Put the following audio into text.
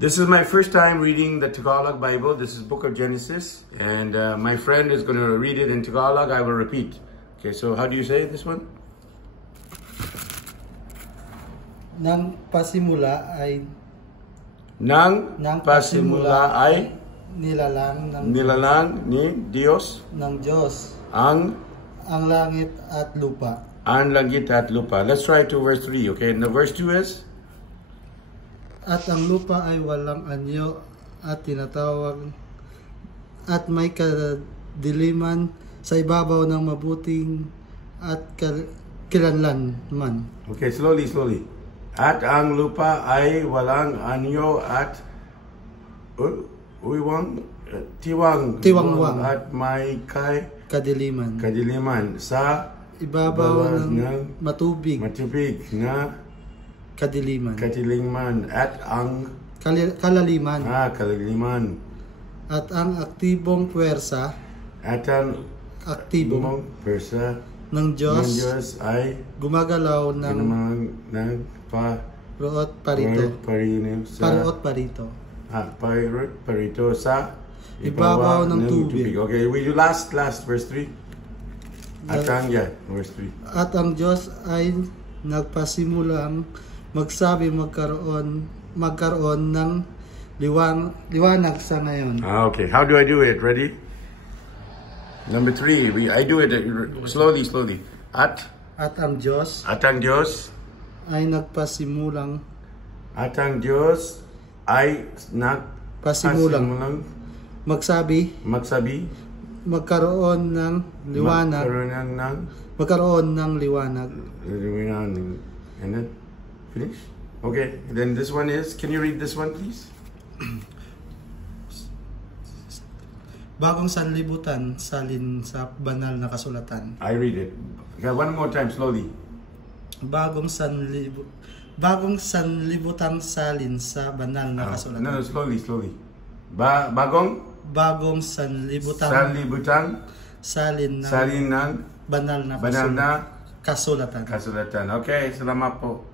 This is my first time reading the Tagalog Bible. This is Book of Genesis, and my friend is going to read it in Tagalog. I will repeat. Okay, so how do you say this one? Nang pasimula ay Nang pasimula ay nilalang ni Diyos ng Diyos ang langit at lupa. langit at lupa. Let's try to verse 3, okay? And the verse 2 is? At ang lupa ay walang anyo at tinatawag at may kadiliman sa ibabaw ng mabuting at kilanlan. Okay, slowly. At ang lupa ay walang anyo at tiwangwang at may kadiliman sa ibabaw ng matubig na kadiliman at ang kalaliman. Kalaliman. At ang aktibong puwersa ng Diyos ay gumagalaw ng paruot parito sa ibabaw ng tubig. Okay, we do last verse 3. Verse 3. At ang Diyos ay nagpasimulang magsabi magkaroon ng liwanag sa ngayon. Okay, how do I do it? Ready? Number 3, I do it slowly. At ang Diyos ay nagpasimulang magsabi magkaroon ng liwanag. And then finish. Okay, then this one is, can you read this one please? Bagong sanlibutan salin sa banal na kasulatan. I read it. Okay, one more time slowly. Bagong sanlibutan salin sa banal na kasulatan. No, slowly. Bagong sanlibutan salin ng banal na kasulatan. Okay, salamat po.